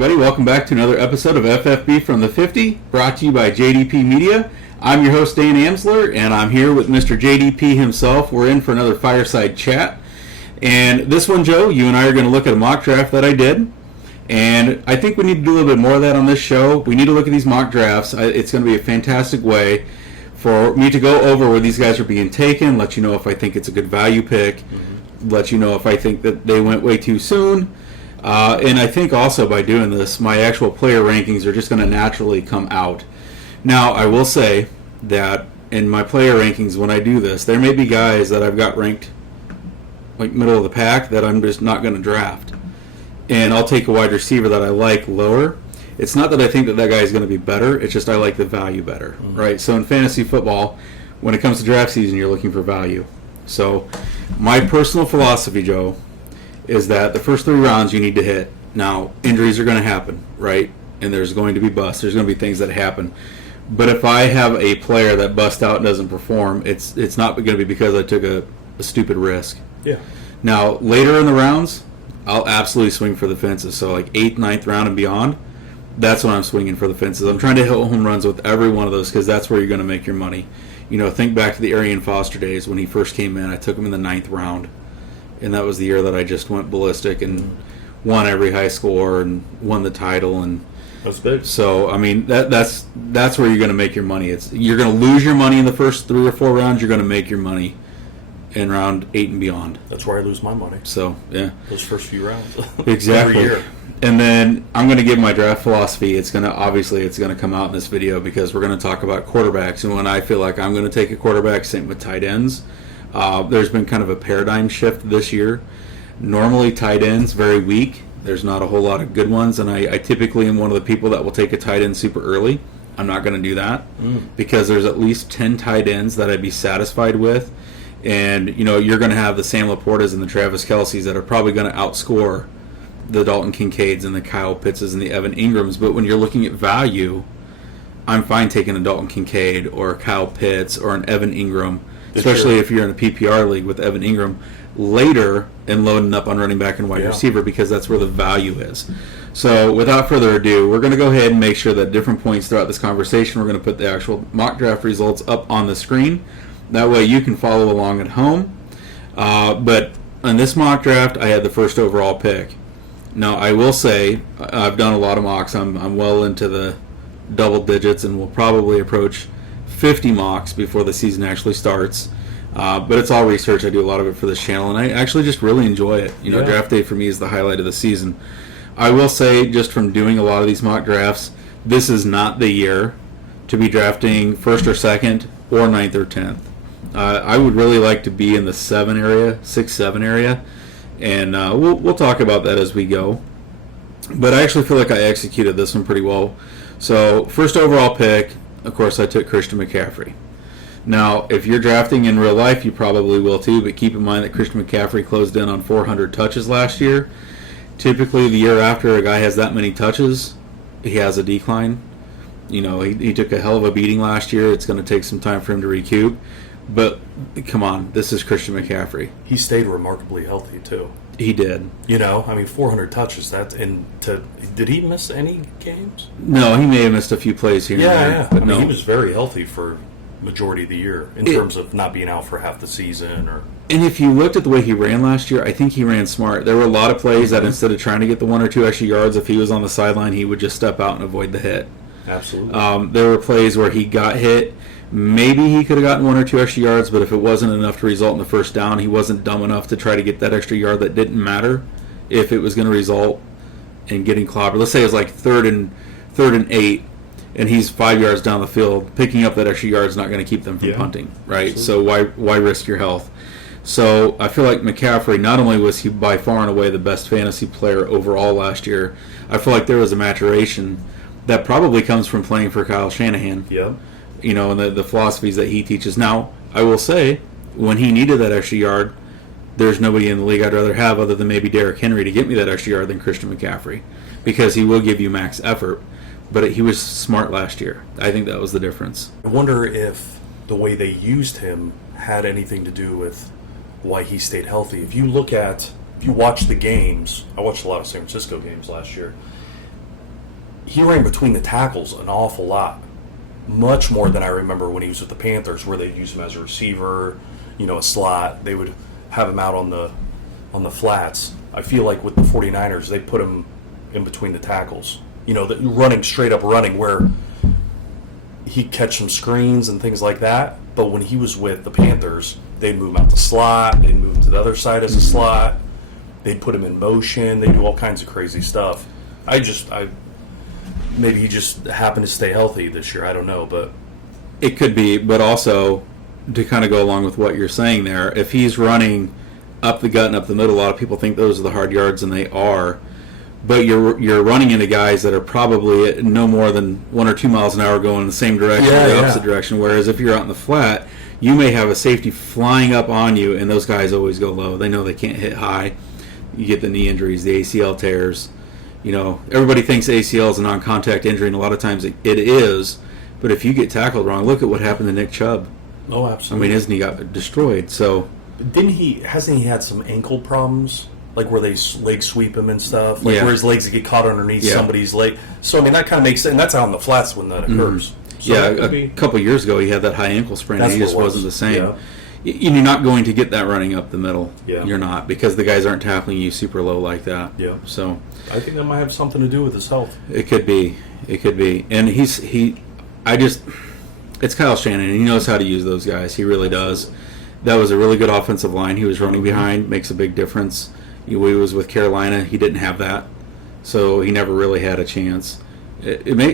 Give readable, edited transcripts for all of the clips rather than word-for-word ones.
everybody. Welcome back to another episode of FFB from the 50, brought to you by JDP Media. I'm your host, Dan Amsler, and I'm here with Mr. JDP himself. We're in for another fireside chat. And this one, Joe, you and I are going to look at a mock draft that I did. And I think we need to do a little bit more of that on this show. We need to look at these mock drafts. It's going to be a fantastic way for me to go over where these guys are being taken, let you know if I think it's a good value pick, let you know if I think that they went way too soon. And I think also by doing this, my actual player rankings are just going to naturally come out. Now, I will say that in my player rankings, when I do this, there may be guys that I've got ranked like middle of the pack that I'm just not going to draft. And I'll take a wide receiver that I like lower. It's not that I think that that guy is going to be better. It's just I like the value better, right? So in fantasy football, when it comes to draft season, you're looking for value. So my personal philosophy, Joe, is that the first 3 rounds you need to hit. Now, injuries are going to happen, right? And there's going to be busts. There's going to be things that happen. But if I have a player that busts out and doesn't perform, it's not going to be because I took a stupid risk. Yeah. Now, later in the rounds, I'll absolutely swing for the fences. So like 8th, 9th round and beyond, that's when I'm swinging for the fences. I'm trying to hit home runs with every one of those because that's where you're going to make your money. You know, think back to the Arian Foster days when he first came in. I took him in the 9th round. And that was the year that I just went ballistic and won every high score and won the title. And that's big. So, I mean, that's where you're going to make your money. You're going to lose your money in the first 3 or 4 rounds. You're going to make your money in round 8 and beyond. That's where I lose my money. So, yeah. Those first few rounds. Exactly. Every year. And then I'm going to give my draft philosophy. It's going to come out in this video because we're going to talk about quarterbacks. And when I feel like I'm going to take a quarterback, same with tight ends. There's been kind of a paradigm shift this year. Normally, tight ends, very weak. There's not a whole lot of good ones, and I typically am one of the people that will take a tight end super early. I'm not going to do that because there's at least 10 tight ends that I'd be satisfied with. And, you know, you're going to have the Sam Laportas and the Travis Kelce's that are probably going to outscore the Dalton Kincaids and the Kyle Pittses and the Evan Ingrams. But when you're looking at value, I'm fine taking a Dalton Kincaid or a Kyle Pitts or an Evan Ingram, especially if you're in a PPR league with Evan Ingram, later and loading up on running back and wide receiver because that's where the value is. So without further ado, we're going to go ahead and make sure that at different points throughout this conversation, we're going to put the actual mock draft results up on the screen. That way you can follow along at home. But on this mock draft, I had the first overall pick. Now, I will say I've done a lot of mocks. I'm well into the double digits and will probably approach 50 mocks before the season actually starts. But it's all research. I do a lot of it for this channel, and I actually just really enjoy it. You know, draft day for me is the highlight of the season. I will say, just from doing a lot of these mock drafts, this is not the year to be drafting 1st or 2nd or 9th or 10th. I would really like to be in the 7 area, 6, 7 area, and we'll talk about that as we go. But I actually feel like I executed this one pretty well. So, first overall pick, of course, I took Christian McCaffrey. Now, if you're drafting in real life, you probably will too, but keep in mind that Christian McCaffrey closed in on 400 touches last year. Typically, the year after a guy has that many touches, he has a decline. You know, he took a hell of a beating last year. It's going to take some time for him to recoup. But, come on, this is Christian McCaffrey. He stayed remarkably healthy, too. He did. You know, I mean, 400 touches. Did he miss any games? No, he may have missed a few plays here and there. Yeah. But I mean, he was very healthy for majority of the year in terms of not being out for half the season. And if you looked at the way he ran last year, I think he ran smart. There were a lot of plays that instead of trying to get the 1 or 2 extra yards, if he was on the sideline, he would just step out and avoid the hit. Absolutely. There were plays where he got hit. Maybe he could have gotten 1 or 2 extra yards, but if it wasn't enough to result in the first down, he wasn't dumb enough to try to get that extra yard that didn't matter if it was going to result in getting clobbered. Let's say it's like third and 8, and he's 5 yards down the field. Picking up that extra yard is not going to keep them from punting, right? Absolutely. So why risk your health? So I feel like McCaffrey, not only was he by far and away the best fantasy player overall last year, I feel like there was a maturation that probably comes from playing for Kyle Shanahan. Yeah. You know, and the philosophies that he teaches. Now, I will say, when he needed that extra yard, there's nobody in the league I'd rather have other than maybe Derrick Henry to get me that extra yard than Christian McCaffrey, because he will give you max effort. But he was smart last year. I think that was the difference. I wonder if the way they used him had anything to do with why he stayed healthy. If you watch the games, I watched a lot of San Francisco games last year, he ran between the tackles an awful lot. Much more than I remember when he was with the Panthers, where they'd use him as a receiver, a slot. They would have him out on the flats. I feel like with the 49ers, they put him in between the tackles. Running straight up running, where he'd catch some screens and things like that. But when he was with the Panthers, they'd move him out the slot. They'd move him to the other side as a slot. They'd put him in motion. They'd do all kinds of crazy stuff. Maybe he just happened to stay healthy this year. I don't know, but it could be. But also, to kind of go along with what you're saying there, if he's running up the gut and up the middle, a lot of people think those are the hard yards, and they are. But you're running into guys that are probably at no more than 1 or 2 miles an hour going in the same direction or the opposite direction. Whereas if you're out in the flat, you may have a safety flying up on you, and those guys always go low. They know they can't hit high. You get the knee injuries, the ACL tears. Everybody thinks ACL is a non-contact injury, and a lot of times it is. But if you get tackled wrong, look at what happened to Nick Chubb. Oh, absolutely. His knee got destroyed. So hasn't he had some ankle problems? Like where they leg sweep him and stuff? Where his legs get caught underneath somebody's leg. So, that kind of makes sense. And that's out on the flats when that occurs. So a couple years ago, he had that high ankle sprain, and he just wasn't the same. Yeah. You're not going to get that running up the middle. Yeah. You're not, because the guys aren't tackling you super low like that. Yeah. So I think that might have something to do with his health. It could be. And it's Kyle Shanahan. He knows how to use those guys. He really does. That was a really good offensive line he was running behind. Makes a big difference. He was with Carolina. He didn't have that, so he never really had a chance.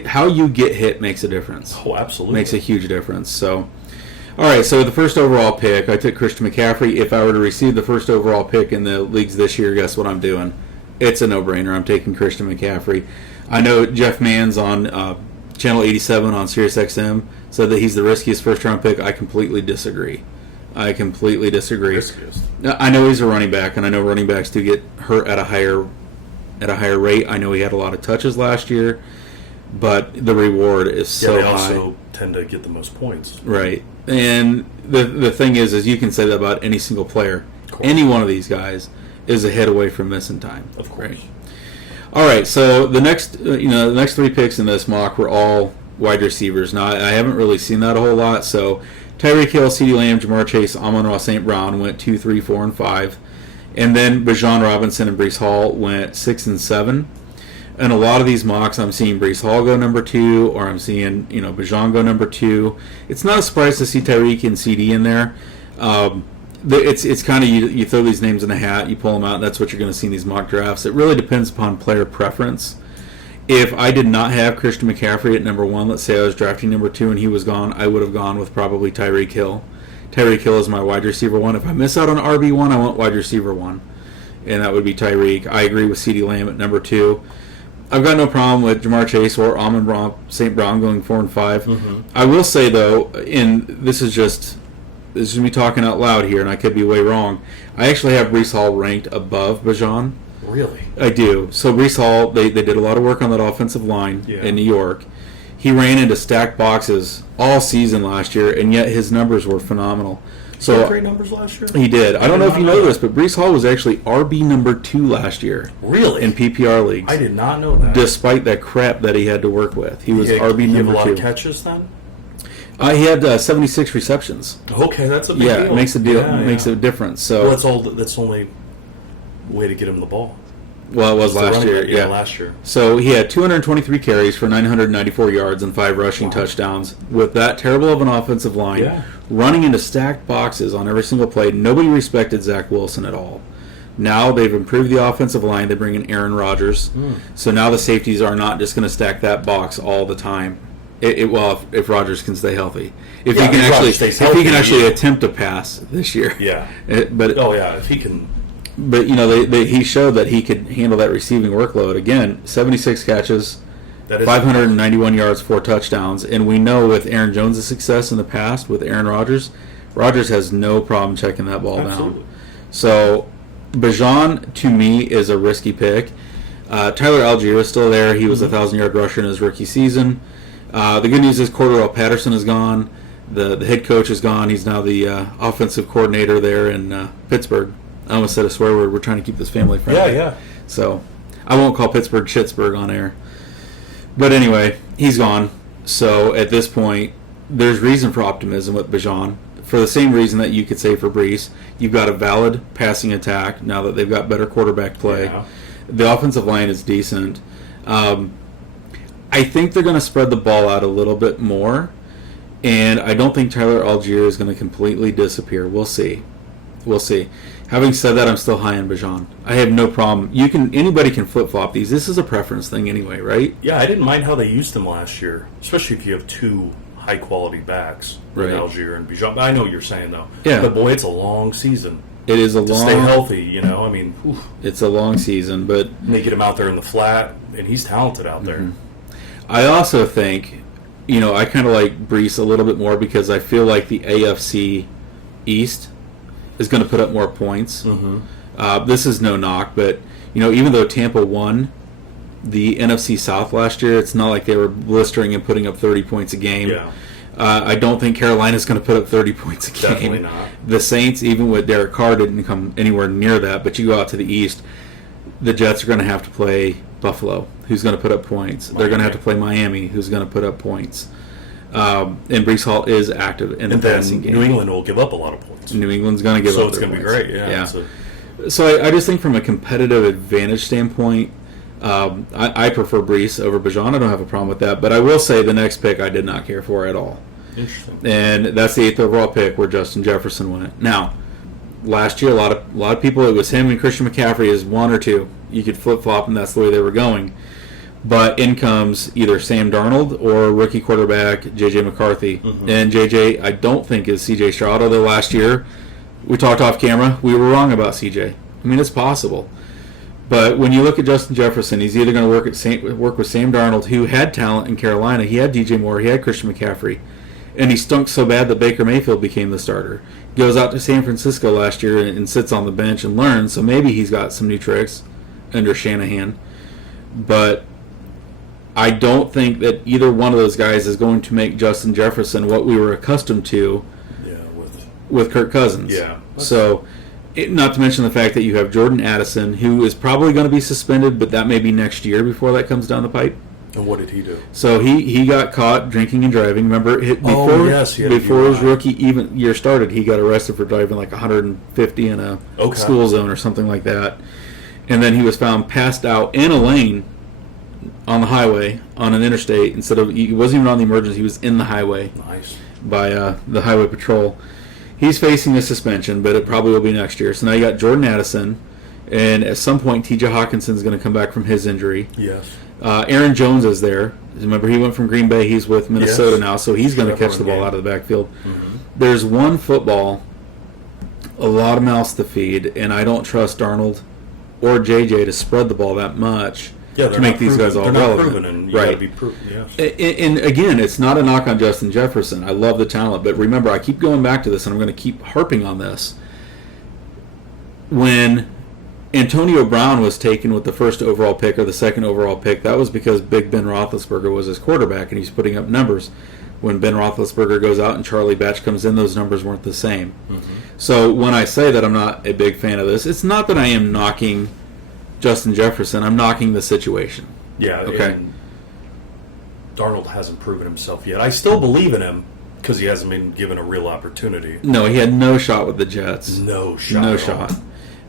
How you get hit makes a difference. Oh, absolutely. Makes a huge difference. So, all right, so the first overall pick, I took Christian McCaffrey. If I were to receive the first overall pick in the leagues this year, guess what I'm doing? It's a no-brainer. I'm taking Christian McCaffrey. I know Jeff Manns on Channel 87 on SiriusXM said that he's the riskiest first-round pick. I completely disagree. Riskiest. I know he's a running back, and I know running backs do get hurt at a higher rate. I know he had a lot of touches last year, but the reward is so high. They also tend to get the most points. Right. And the thing is you can say that about any single player. Any one of these guys is a hit away from missing time. Of course. Right? All right, so the next 3 picks in this mock were all wide receivers. Now, I haven't really seen that a whole lot, so Tyreek Hill, CeeDee Lamb, Jamar Chase, Amon-Ra St. Brown went 2, 3, 4, and 5. And then Bijan Robinson and Breece Hall went 6 and 7. And a lot of these mocks, I'm seeing Breece Hall go number 2, or I'm seeing Bijan go number 2. It's not a surprise to see Tyreek and CD in there. It's kind of you throw these names in a hat, you pull them out, and that's what you're going to see in these mock drafts. It really depends upon player preference. If I did not have Christian McCaffrey at number 1, let's say I was drafting number 2 and he was gone, I would have gone with probably Tyreek Hill. Tyreek Hill is my wide receiver 1. If I miss out on RB1, I want wide receiver 1, and that would be Tyreek. I agree with CeeDee Lamb at number 2. I've got no problem with Jamar Chase or Amon-Ra St. Brown going 4 and 5. Mm-hmm. I will say, though, and this is me talking out loud here, and I could be way wrong, I actually have Breece Hall ranked above Bijan. Really? I do. So Breece Hall, they did a lot of work on that offensive line in New York. He ran into stacked boxes all season last year, and yet his numbers were phenomenal. So he had great numbers last year? He did. I don't know if you know this, but Breece Hall was actually RB number 2 last year. Really? In PPR leagues. I did not know that. Despite that crap that he had to work with. He was RB number 2. He had a lot of catches then? He had 76 receptions. Okay, that's a big deal. Yeah, it makes a deal. Yeah, makes a difference. So that's the only way to get him the ball. Well, it was last year. Yeah, last year. So he had 223 carries for 994 yards and 5 rushing touchdowns. With that terrible of an offensive line, running into stacked boxes on every single play, nobody respected Zach Wilson at all. Now they've improved the offensive line. They bring in Aaron Rodgers. So now the safeties are not just going to stack that box all the time. If Rodgers can stay healthy, if he can actually attempt to pass this year, if he can. But he showed that he could handle that receiving workload. Again, 76 catches, 591 yards, 4 touchdowns, and we know with Aaron Jones' success in the past with Aaron Rodgers has no problem checking that ball down. So Bijan to me is a risky pick. Tyler Algier is still there. He was a 1,000-yard rusher in his rookie season. The good news is Cordarrelle Patterson is gone. The head coach is gone. He's now the offensive coordinator there in Pittsburgh. I almost said a swear word. We're trying to keep this family friendly. Yeah. So I won't call Pittsburgh Schittsburg on air. But anyway, he's gone. So at this point, there's reason for optimism with Bijan. For the same reason that you could say for Brees, you've got a valid passing attack now that they've got better quarterback play. Yeah. The offensive line is decent. I think they're going to spread the ball out a little bit more, and I don't think Tyler Algier is going to completely disappear. We'll see. We'll see. Having said that, I'm still high on Bijan. I have no problem. Anybody can flip flop these. This is a preference thing anyway, right? Yeah, I didn't mind how they used him last year, especially if you have two high quality backs, Right. Algier and Bijan. I know what you're saying though. Yeah. But boy, it's a long season. It is a To long. stay healthy, I mean, oof. It's a long season, but And they get him out there in the flat, and he's talented out there. I also think, I kind of like Brees a little bit more because I feel like the AFC East is going to put up more points. This is no knock, but even though Tampa won the NFC South last year, it's not like they were blistering and putting up 30 points a game. Yeah. I don't think Carolina's going to put up 30 points a game. Definitely not. The Saints, even with Derek Carr, didn't come anywhere near that. But you go out to the East, the Jets are going to have to play Buffalo, who's going to put up points. They're going to have to play Miami, who's going to put up points. And Brees Hall is active in the And then passing game. New England will give up a lot of points. New England's going to give So up it's their going to be points. great, yeah. So I just think from a competitive advantage standpoint, I prefer Brees over Bijan. I don't have a problem with that. But I will say the next pick I did not care for at all. Interesting. And that's the 8th overall pick where Justin Jefferson went. Now, last year, a lot of people, it was him and Christian McCaffrey as one or two. You could flip-flop, and that's the way they were going. But in comes either Sam Darnold or rookie quarterback J.J. McCarthy. And J.J., I don't think is C.J. Stroud, although last year we talked off camera. We were wrong about C.J. I mean, it's possible. But when you look at Justin Jefferson, he's either going to work with Sam Darnold, who had talent in Carolina. He had DJ Moore. He had Christian McCaffrey. And he stunk so bad that Baker Mayfield became the starter. Goes out to San Francisco last year and sits on the bench and learns. So maybe he's got some new tricks under Shanahan. But I don't think that either one of those guys is going to make Justin Jefferson what we were accustomed to with Kirk Cousins. Yeah. So, not to mention the fact that you have Jordan Addison, who is probably going to be suspended, but that may be next year before that comes down the pipe. And what did he do? So he got caught drinking and driving. Remember, before yes, he had a before his DUI. rookie even year started, he got arrested for driving like 150 in a school zone or something like that. And then he was found passed out in a lane on the highway on an interstate. He wasn't even on the emergency; he was in the highway Nice. by the highway patrol. He's facing a suspension, but it probably will be next year. So now you got Jordan Addison, and at some point T.J. Hawkinson's going to come back from his injury. Yes. Aaron Jones is there. Remember, he went from Green Bay. He's with Minnesota Yes. now, so he's going to catch the ball out of the backfield. There's one football, a lot of mouths to feed, and I don't trust Darnold or JJ to spread the ball that much to make these guys all they're not relevant. proven, and you right. gotta be proven. Yes. And again, it's not a knock on Justin Jefferson. I love the talent, but remember, I keep going back to this, and I'm going to keep harping on this. When Antonio Brown was taken with the first overall pick or the second overall pick, that was because Big Ben Roethlisberger was his quarterback, and he's putting up numbers. When Ben Roethlisberger goes out and Charlie Batch comes in, those numbers weren't the same. So when I say that I'm not a big fan of this, it's not that I am knocking Justin Jefferson. I'm knocking the situation. Yeah. Okay. And Darnold hasn't proven himself yet. I still believe in him because he hasn't been given a real opportunity. No, he had no shot with the Jets. No shot. No at shot. all.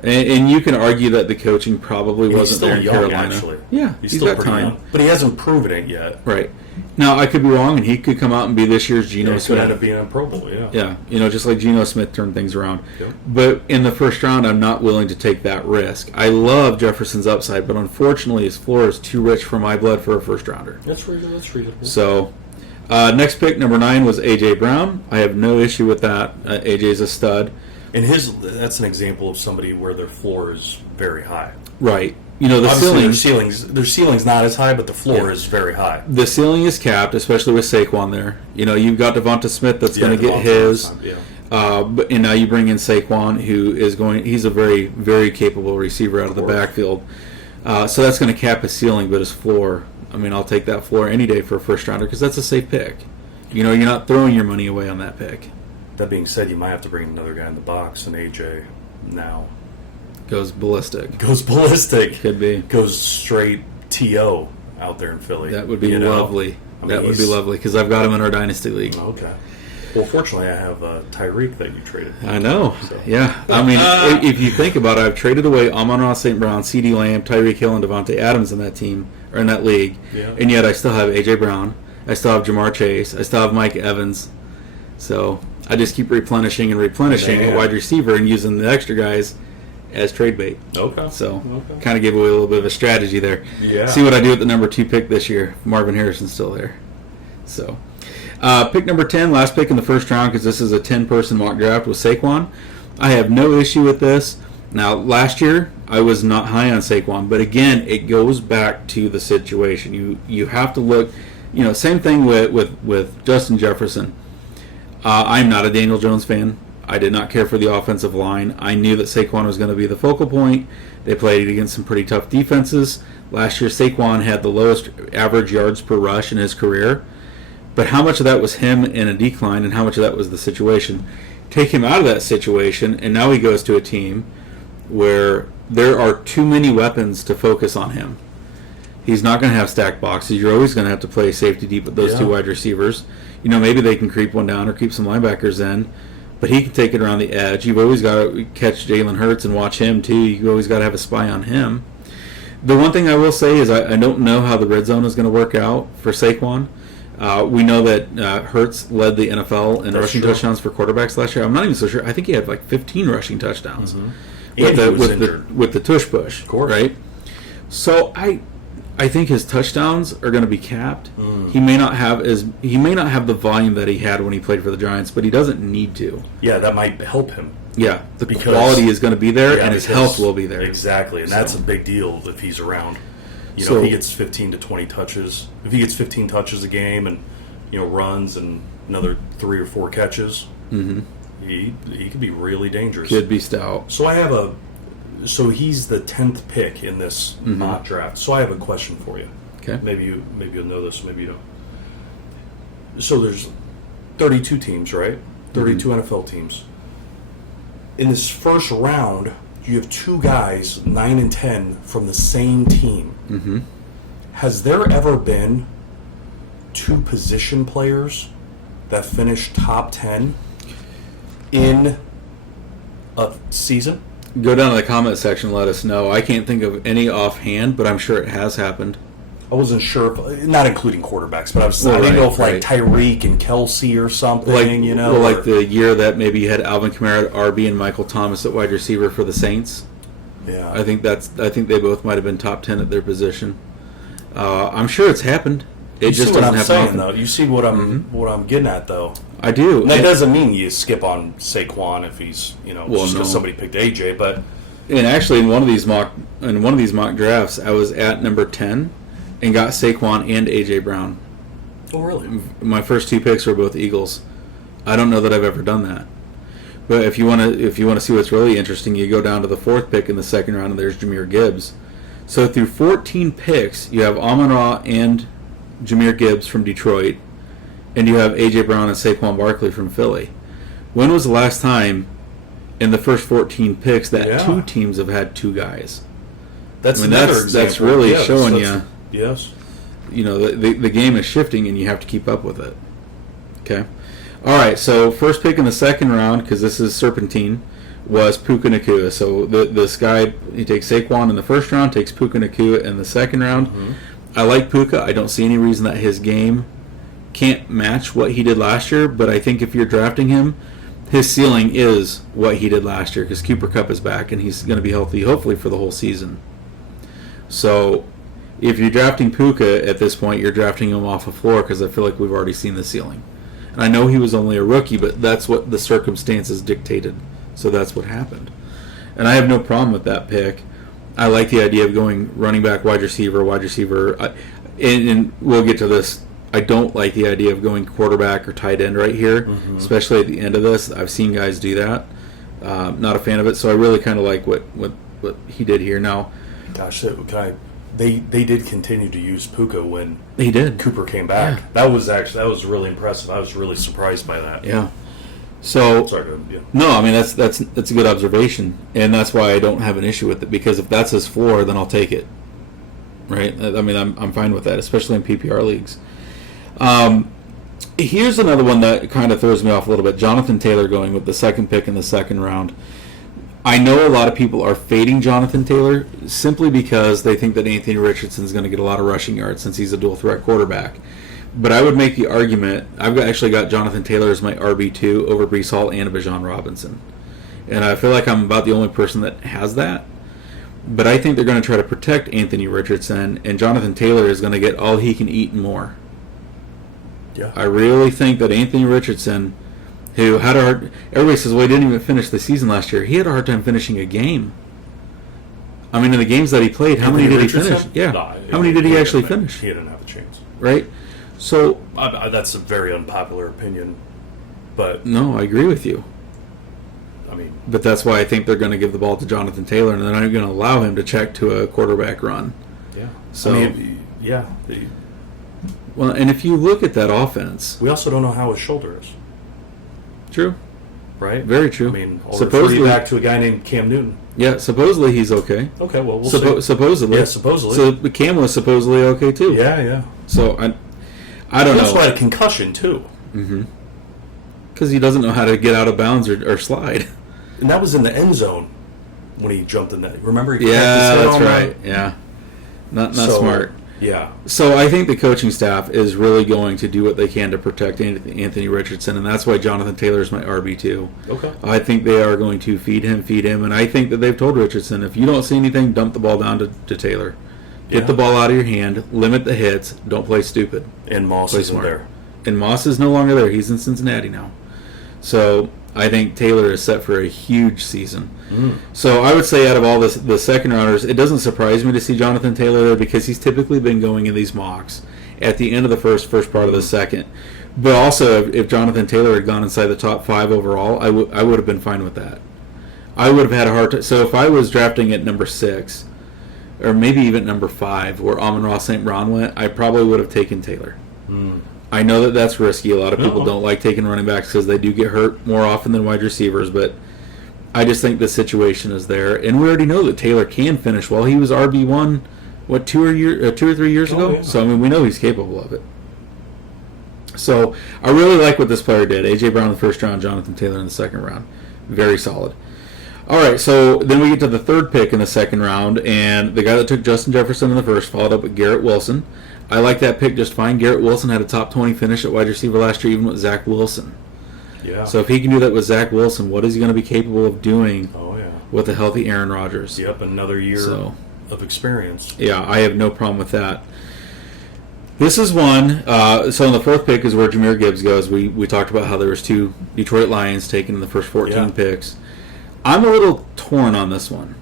And you can argue that the coaching probably And he's wasn't still there in young, Carolina. actually. Yeah, He's he's still got pretty time. young, but he hasn't proven it yet. Right. Now, I could be wrong, and he could come out and be this year's Geno He could end Smith. up being a Pro Bowl. Yeah. Yeah, just like Geno Smith turned things around. Yep. But in the first round, I'm not willing to take that risk. I love Jefferson's upside, but unfortunately, his floor is too rich for my blood for a first rounder. That's reasonable. So, next pick, number 9, was A.J. Brown. I have no issue with that. A.J.'s a stud. And that's an example of somebody where their floor is very high. Right. The Obviously, ceiling. their ceiling's not as high, but the floor is very high. The ceiling is capped, especially with Saquon there. You've got Devonta Smith that's going to get his. And now you bring in Saquon, who is he's a very, very capable receiver out of the backfield. So that's going to cap his ceiling, but his floor, I'll take that floor any day for a first rounder because that's a safe pick. You're not throwing your money away on that pick. That being said, you might have to bring another guy in the box, and AJ now Goes ballistic. goes ballistic. Could be. Goes straight TO. out there in Philly. That would be lovely. That would be lovely because I've got him in our dynasty league. Okay. Well, fortunately, I have Tyreek that you traded. I know. So. Yeah. I mean, if you think about it, I've traded away Amon-Ra St. Brown, CeeDee Lamb, Tyreek Hill, and Devontae Adams in that team, or in that league. Yeah. And yet I still have A.J. Brown. I still have Jamar Chase. I still have Mike Evans. So I just keep replenishing at wide receiver and using the extra guys as trade bait. Okay. So kind of gave away a little bit of a strategy there. Yeah. See what I do at the number 2 pick this year. Marvin Harrison's still there. So pick number 10, last pick in the first round, because this is a 10-person mock draft with Saquon. I have no issue with this. Now, last year, I was not high on Saquon, but again, it goes back to the situation. You have to look, same thing with Justin Jefferson. I'm not a Daniel Jones fan. I did not care for the offensive line. I knew that Saquon was going to be the focal point. They played against some pretty tough defenses. Last year, Saquon had the lowest average yards per rush in his career. But how much of that was him in a decline and how much of that was the situation? Take him out of that situation, and now he goes to a team where there are too many weapons to focus on him. He's not going to have stacked boxes. You're always going to have to play safety deep with those two wide receivers. Maybe they can creep one down or keep some linebackers in, but he can take it around the edge. You've always got to catch Jalen Hurts and watch him, too. You've always got to have a spy on him. The one thing I will say is I don't know how the red zone is going to work out for Saquon. We know that Hurts led the NFL in rushing touchdowns for quarterbacks last year. I'm not even so sure. I think he had like 15 rushing touchdowns with the tush push, of course. Right? So I think his touchdowns are going to be capped. He may not have the volume that he had when he played for the Giants, but he doesn't need to. Yeah, that might help him. Yeah, quality is going to be there, and his health will be there. Exactly, and that's a big deal if he's around. If he gets 15 to 20 touches, if he gets 15 touches a game and runs and another 3 or 4 catches, he could be really dangerous. Could be stout. So he's the 10th pick in this mock draft. So I have a question for you. Okay. Maybe you'll know this, maybe you don't. So there's 32 teams, right? 32 NFL teams. In this first round, you have 2 guys, 9 and 10, from the same team. Has there ever been 2 position players that finished top 10 in a season? Go down to the comment section and let us know. I can't think of any offhand, but I'm sure it has happened. I wasn't sure, not including quarterbacks, but I didn't know if like Tyreek and Kelsey or something, like the year that maybe you had Alvin Kamara at RB and Michael Thomas at wide receiver for the Saints. Yeah, I think they both might have been top 10 at their position. I'm sure it's happened. It just doesn't happen often. Though. You see what I'm getting at, though. I do. And that doesn't mean you skip on Saquon if he's just because somebody picked AJ. But and actually, in one of these mock drafts, I was at number 10 and got Saquon and AJ Brown. Oh, really? My first 2 picks were both Eagles. I don't know that I've ever done that. But if you want to see what's really interesting, you go down to the 4th pick in the second round, and there's Jahmyr Gibbs. So through 14 picks, you have Amon-Ra and Jahmyr Gibbs from Detroit, and you have A.J. Brown and Saquon Barkley from Philly. When was the last time in the first 14 picks that 2 teams have had 2 guys? That's really showing you. Yes. The game is shifting, and you have to keep up with it. Okay. All right, so first pick in the second round, because this is Serpentine, was Puka Nacua. So this guy, he takes Saquon in the first round, takes Puka Nacua in the second round. I like Puka. I don't see any reason that his game can't match what he did last year, but I think if you're drafting him, his ceiling is what he did last year, because Cooper Kupp is back, and he's going to be healthy, hopefully, for the whole season. So if you're drafting Puka at this point, you're drafting him off a floor, because I feel like we've already seen the ceiling. And I know he was only a rookie, but that's what the circumstances dictated. So that's what happened. And I have no problem with that pick. I like the idea of going running back, wide receiver. And we'll get to this. I don't like the idea of going quarterback or tight end right here, especially at the end of this. I've seen guys do that. Not a fan of it. So I really kind of like what he did here. Now, gosh, they did continue to use Puka when he did. Cooper came back. Yeah. That was really impressive. I was really surprised by that. Yeah. So no, I mean that's a good observation, and that's why I don't have an issue with it, because if that's his floor, then I'll take it. right? I mean, I'm fine with that, especially in PPR leagues. Here's another one that kind of throws me off a little bit. Jonathan Taylor going with the second pick in the second round. I know a lot of people are fading Jonathan Taylor simply because they think that Anthony Richardson is going to get a lot of rushing yards since he's a dual threat quarterback. But I would make the argument, actually got Jonathan Taylor as my RB2 over Breece Hall and Bijan Robinson. And I feel like I'm about the only person that has that. But I think they're going to try to protect Anthony Richardson, and Jonathan Taylor is going to get all he can eat and more. Yeah. I really think that Anthony Richardson, who had a hard... Everybody says, well, he didn't even finish the season last year. He had a hard time finishing a game. I mean, in the games that he played, how many did he finish? Yeah. How many did he actually finish? He didn't have a chance. Right? So... that's a very unpopular opinion, but... No, I agree with you. I mean... But that's why I think they're going to give the ball to Jonathan Taylor, and they're not going to allow him to check to a quarterback run. Yeah. So... I mean, yeah. Well, and if you look at that offense... We also don't know how his shoulder is. True. Right? Very true. I mean, I'll refer you back to a guy named Cam Newton. Yeah, supposedly he's okay. Okay, well, we'll see. Supposedly. Yeah, supposedly. So Cam was supposedly okay, too. Yeah. So, I don't know. That's why a concussion, too. Mm-hmm. Because he doesn't know how to get out of bounds or slide. And that was in the end zone when he jumped in that. Remember? He That's right. Yeah. Not smart. Yeah. So I think the coaching staff is really going to do what they can to protect Anthony Richardson, and that's why Jonathan Taylor is my RB2. Okay. I think they are going to feed him, and I think that they've told Richardson, if you don't see anything, dump the ball down to Taylor. Get the ball out of your hand, limit the hits, don't play stupid. And Moss isn't there. And Moss is no longer there. He's in Cincinnati now. So I think Taylor is set for a huge season. So I would say out of all the second rounders, it doesn't surprise me to see Jonathan Taylor there because he's typically been going in these mocks at the end of the first part of the second. But also, if Jonathan Taylor had gone inside the top 5 overall, I would have been fine with that. I would have had a hard time. So if I was drafting at number 6, or maybe even number 5, where Amon-Ra St. Brown went, I probably would have taken Taylor. I know that that's risky. A lot of people don't like taking running backs because they do get hurt more often than wide receivers, but I just think the situation is there. And we already know that Taylor can finish well. He was RB1, 2 or 3 years ago? Yeah. So, I mean, we know he's capable of it. So, I really like what this player did. A.J. Brown in the first round, Jonathan Taylor in the second round. Very solid. All right, so then we get to the third pick in the second round, and the guy that took Justin Jefferson in the first followed up with Garrett Wilson. I like that pick just fine. Garrett Wilson had a top 20 finish at wide receiver last year, even with Zach Wilson. Yeah. So if he can do that with Zach Wilson, what is he going to be capable of doing with a healthy Aaron Rodgers? Yep, another year of experience. Yeah, I have no problem with that. This is one. So in the fourth pick is where Jahmyr Gibbs goes. We talked about how there was 2 Detroit Lions taken in the first 14 picks. I'm a little torn on this one.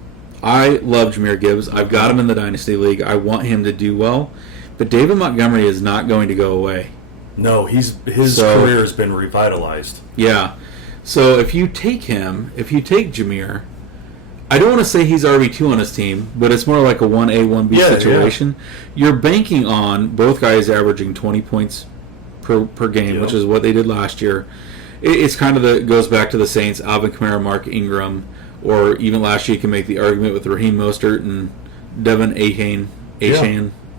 I love Jahmyr Gibbs. I've got him in the Dynasty League. I want him to do well. But David Montgomery is not going to go away. No, his career has been revitalized. Yeah. So if you take Jahmyr, I don't want to say he's RB2 on his team, but it's more like a 1A, 1B situation. Yeah. You're banking on both guys averaging 20 points per game, which is what they did last year. It's kind of goes back to the Saints, Alvin Kamara, Mark Ingram, or even last year you can make the argument with Raheem Mostert and Devin Achane.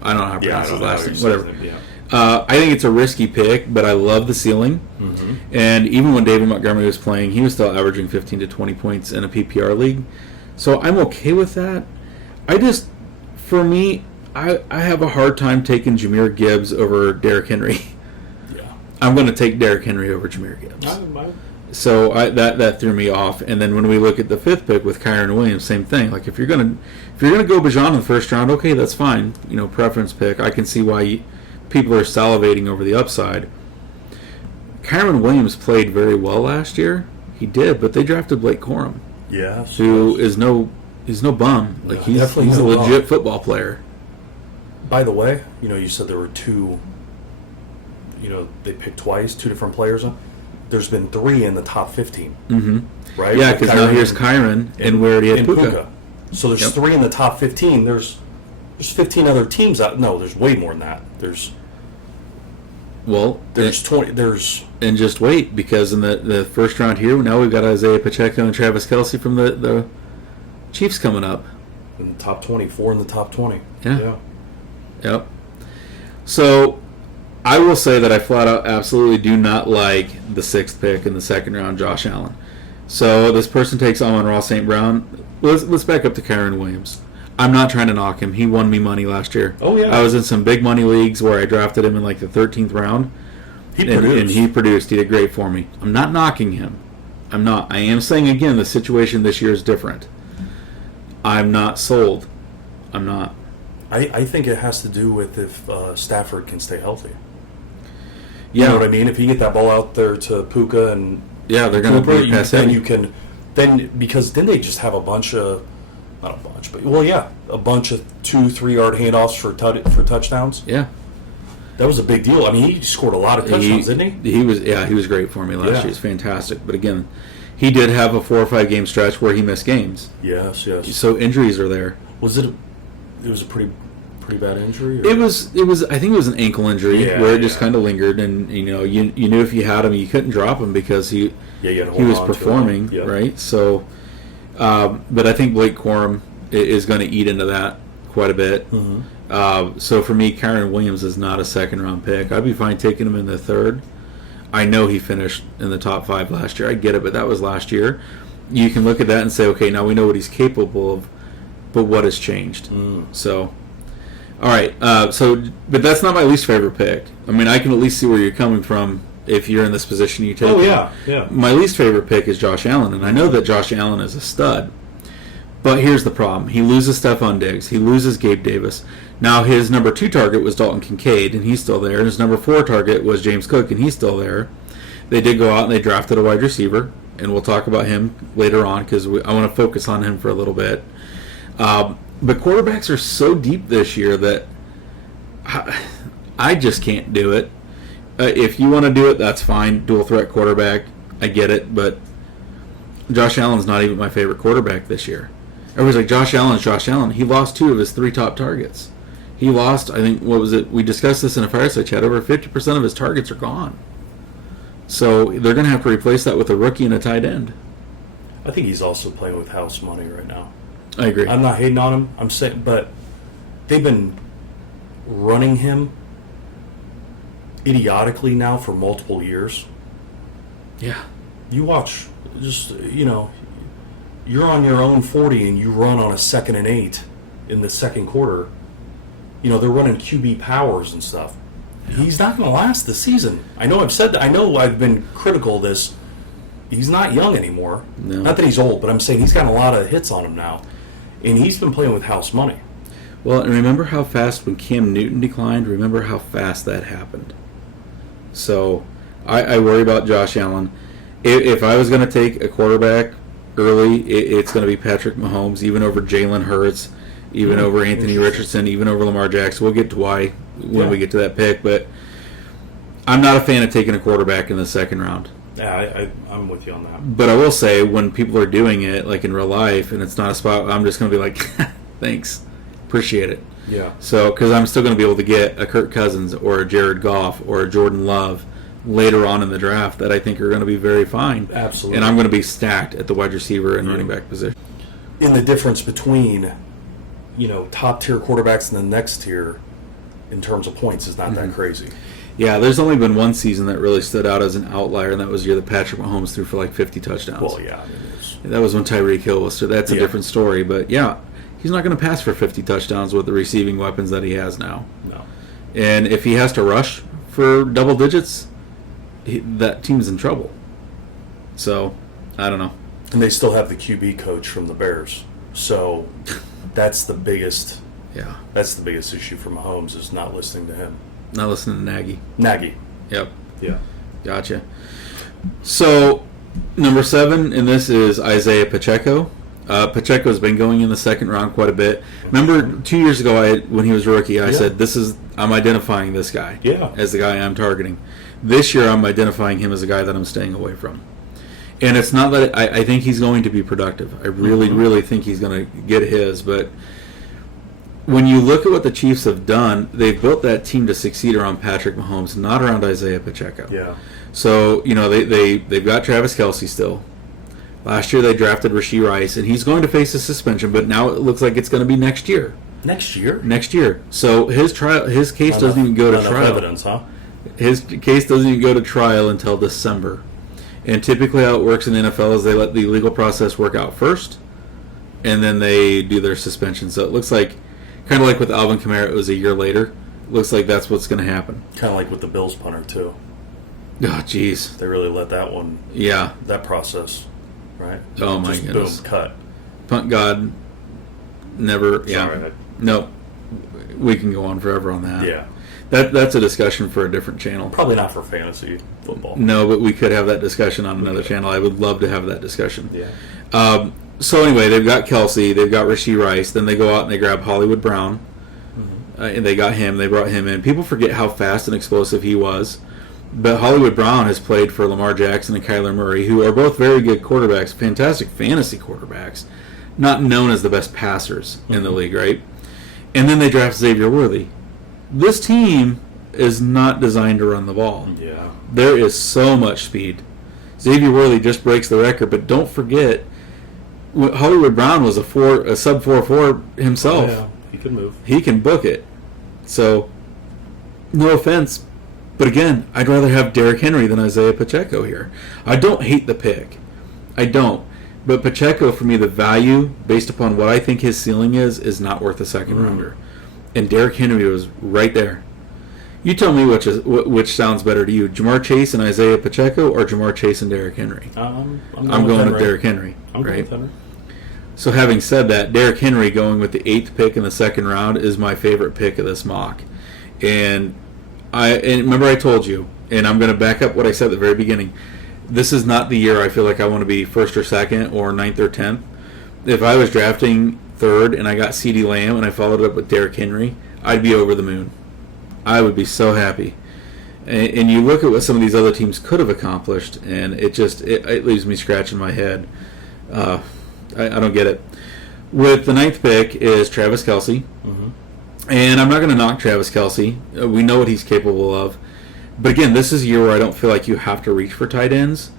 I don't know how to pronounce his last name. Whatever. I think it's a risky pick, but I love the ceiling. Mm-hmm. And even when David Montgomery was playing, he was still averaging 15 to 20 points in a PPR league. So I'm okay with that. For me, I have a hard time taking Jahmyr Gibbs over Derrick Henry. Yeah. I'm going to take Derrick Henry over Jahmyr Gibbs. So that threw me off. And then when we look at the fifth pick with Kyron Williams, same thing. Like if you're gonna go Bijan in the first round, okay, that's fine. Preference pick. I can see why people are salivating over the upside. Kyron Williams played very well last year. He did, but they drafted Blake Corum. Yeah. Who is no bum. Like he's a legit football player. By the way, you said there were 2. They picked twice, 2 different players. There's been 3 in the top 15. Mm-hmm. Right? Yeah, because now here's Kyron, and we already had Puka. So there's 3 in the top 15. There's 15 other teams out. No, there's way more than that. There's 20. And just wait, because in the first round here, now we've got Isaiah Pacheco and Travis Kelce from the Chiefs coming up. In the top 20, 4 in the top 20. Yeah. Yep. So I will say that I flat out absolutely do not like the 6th pick in the 2nd round, Josh Allen. So this person takes Amon-Ra St. Brown. Let's back up to Kyron Williams. I'm not trying to knock him. He won me money last year. Oh, yeah. I was in some big money leagues where I drafted him in like the 13th round. And he produced. He did great for me. I'm not knocking him. I'm not. I am saying, again, the situation this year is different. I'm not sold. I'm not. I think it has to do with if Stafford can stay healthy. Yeah. You know what I mean? If you get that ball out there to Puka and yeah, they're going to be pass then heavy. you can because then they just have a bunch of not a bunch, but a bunch of 2-3 yard handoffs for touchdowns. Yeah. That was a big deal. I mean, he scored a lot of touchdowns, didn't he? He was great for me last year. He was fantastic. But again, he did have a 4 or 5 game stretch where he missed games. Yes. So injuries are there. Was it? It was a pretty bad injury. Or? It was. I think it was an ankle injury where it just kind of lingered, and you knew if you had him, you couldn't drop him because he was performing, right? So, but I think Blake Corum is going to eat into that quite a bit. Mm-hmm. So for me, Kyron Williams is not a 2nd round pick. I'd be fine taking him in the 3rd. I know he finished in the top 5 last year. I get it, but that was last year. You can look at that and say, okay, now we know what he's capable of, but what has changed? So, all right. But that's not my least favorite pick. I mean, I can at least see where you're coming from if you're in this position. You take. Oh him. yeah. My least favorite pick is Josh Allen, and I know that Josh Allen is a stud. But here's the problem. He loses Stephon Diggs. He loses Gabe Davis. Now, his number 2 target was Dalton Kincaid, and he's still there. His number 4 target was James Cook, and he's still there. They did go out and they drafted a wide receiver, and we'll talk about him later on because I want to focus on him for a little bit. But quarterbacks are so deep this year that I just can't do it. If you want to do it, that's fine. Dual threat quarterback, I get it. But Josh Allen's not even my favorite quarterback this year. Everybody's like, Josh Allen's Josh Allen. He lost 2 of his 3 top targets. He lost, I think, what was it? We discussed this in a fireside chat. Over 50% of his targets are gone. So they're going to have to replace that with a rookie and a tight end. I think he's also playing with house money right now. I agree. I'm not hating on him. I'm saying, but they've been running him idiotically now for multiple years. Yeah. You watch, just, you're on your own 40 and you run on a 2nd and 8 in the 2nd quarter. They're running QB powers and stuff. Yeah. He's not going to last the season. I know I've said that. I know I've been critical of this. He's not young anymore. No. Not that he's old, but I'm saying he's got a lot of hits on him now. And he's been playing with house money. Well, and remember how fast when Cam Newton declined? Remember how fast that happened. So I worry about Josh Allen. If I was going to take a quarterback early, it's going to be Patrick Mahomes, even over Jalen Hurts, even over Anthony Richardson, even over Lamar Jackson. We'll get to why when we get to that pick. But I'm not a fan of taking a quarterback in the 2nd round. Yeah, I'm with you on that. But I will say, when people are doing it, like in real life, and it's not a spot, I'm just going to be like, thanks, appreciate it. Yeah. So, because I'm still going to be able to get a Kirk Cousins or a Jared Goff or a Jordan Love later on in the draft that I think are going to be very fine. Absolutely. And I'm going to be stacked at the wide receiver and running back position. In the difference between, top tier quarterbacks and the next tier in terms of points is not that crazy. Yeah, there's only been one season that really stood out as an outlier, and that was the year that Patrick Mahomes threw for like 50 touchdowns. Well, yeah. That was when Tyreek Hill was. So that's a different story. But yeah, he's not going to pass for 50 touchdowns with the receiving weapons that he has now. No. And if he has to rush for double digits, that team's in trouble. So, I don't know. And they still have the QB coach from the Bears. So that's the biggest. Yeah. That's the biggest issue for Mahomes is not listening to him. Not listening to Nagy. Nagy. Yep. Yeah. Gotcha. So, number 7 in this is Isaiah Pacheco. Pacheco's been going in the 2nd round quite a bit. Remember 2 years ago when he was a rookie, I said, I'm identifying this guy as the guy I'm targeting. This year, I'm identifying him as a guy that I'm staying away from. And it's not that I think he's going to be productive. I really, really think he's going to get his. But when you look at what the Chiefs have done, they've built that team to succeed around Patrick Mahomes, not around Isaiah Pacheco. Yeah. So, they've got Travis Kelce still. Last year, they drafted Rashee Rice, and he's going to face a suspension, but now it looks like it's going to be next year. Next year? Next year. So his case doesn't even go to Enough trial. evidence, huh? His case doesn't even go to trial until December. And typically how it works in the NFL is they let the legal process work out first, and then they do their suspension. So it looks like, kind of like with Alvin Kamara, it was a year later. It looks like that's what's going to happen. Kind of like with the Bills punter, too. Oh, jeez. They really let that one, Yeah. that process, right? Oh, my Just goodness. boom, cut. Punt God never, yeah. Sorry, No. We can go on forever on that. yeah. That's a discussion for a different channel. Probably not for fantasy football. No, but we could have that discussion on another channel. I would love to have that discussion. Yeah. So anyway, they've got Kelsey, they've got Rashee Rice, then they go out and they grab Hollywood Brown, and they got him. They brought him in. People forget how fast and explosive he was, but Hollywood Brown has played for Lamar Jackson and Kyler Murray, who are both very good quarterbacks, fantastic fantasy quarterbacks, not known as the best passers in the league, right? And then they draft Xavier Worthy. This team is not designed to run the ball. Yeah. There is so much speed. Xavier Worthy just breaks the record, but don't forget, Hollywood Brown was a sub 4.4 himself. Yeah, he could move. He can book it. So, no offense, but again, I'd rather have Derrick Henry than Isaiah Pacheco here. I don't hate the pick. I don't. But Pacheco, for me, the value, based upon what I think his ceiling is not worth a second rounder. And Derrick Henry was right there. You tell me which sounds better to you, Jamar Chase and Isaiah Pacheco, or Jamar Chase and Derrick Henry? I'm going with Derrick Henry. I'm going right? with Henry. So having said that, Derrick Henry going with the 8th pick in the second round is my favorite pick of this mock. And remember I told you, and I'm going to back up what I said at the very beginning, this is not the year I feel like I want to be 1st or 2nd or 9th or 10th. If I was drafting 3rd and I got CeeDee Lamb and I followed it up with Derrick Henry, I'd be over the moon. I would be so happy. And you look at what some of these other teams could have accomplished, and it leaves me scratching my head. I don't get it. With the 9th pick is Travis Kelce. And I'm not going to knock Travis Kelce. We know what he's capable of. But again, this is a year where I don't feel like you have to reach for tight ends.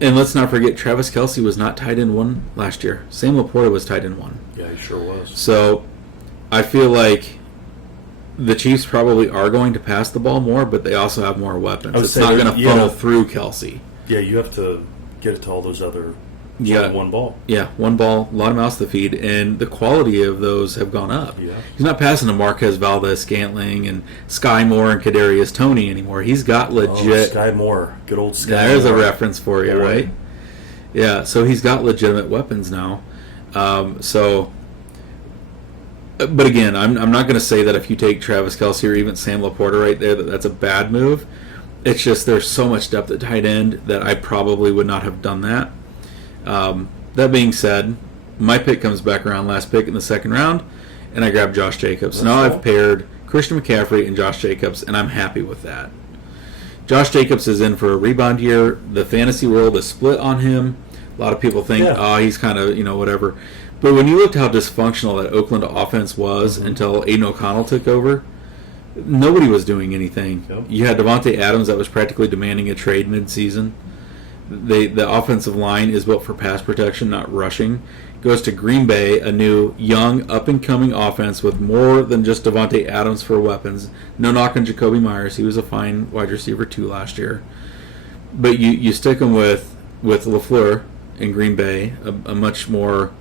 And let's not forget, Travis Kelce was not tight end 1 last year. Sam Laporta was tight end 1. Yeah, he sure was. So I feel like the Chiefs probably are going to pass the ball more, but they also have more weapons. It's not going to funnel through Kelce. Yeah, you have to get it to all those other one ball. Yeah, one ball, a lot of mouths to feed, and the quality of those have gone up. Yeah. He's not passing to Marquez Valdez-Scantling and Sky Moore and Kadarius Toney anymore. He's got legit... Sky Moore. Good old Sky There's Moore. a reference for you, right? Yeah, so he's got legitimate weapons now. But again, I'm not going to say that if you take Travis Kelce or even Sam Laporta right there, that's a bad move. It's just there's so much depth at tight end that I probably would not have done that. That being said, my pick comes back around last pick in the second round, and I grab Josh Jacobs. Now I've paired Christian McCaffrey and Josh Jacobs, and I'm happy with that. Josh Jacobs is in for a rebound year. The fantasy world is split on him. A lot of people think, he's kind of, whatever. But when you looked how dysfunctional that Oakland offense was until Aiden O'Connell took over, nobody was doing anything. Yep. You had Devontae Adams that was practically demanding a trade midseason. The offensive line is built for pass protection, not rushing. Goes to Green Bay, a new, young, up-and-coming offense with more than just Devontae Adams for weapons. No knock on Jacoby Myers. He was a fine wide receiver, too, last year. But you stick him with LaFleur in Green Bay, a much more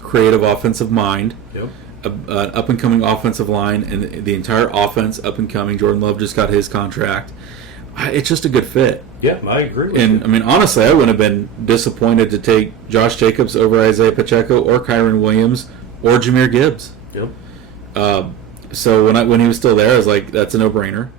creative offensive mind. Yep. An up-and-coming offensive line, and the entire offense up-and-coming. Jordan Love just got his contract. It's just a good fit. Yeah, I agree with And, you. I mean, honestly, I wouldn't have been disappointed to take Josh Jacobs over Isaiah Pacheco or Kyron Williams or Jahmyr Gibbs. Yep. So when he was still there, I was like, that's a no-brainer.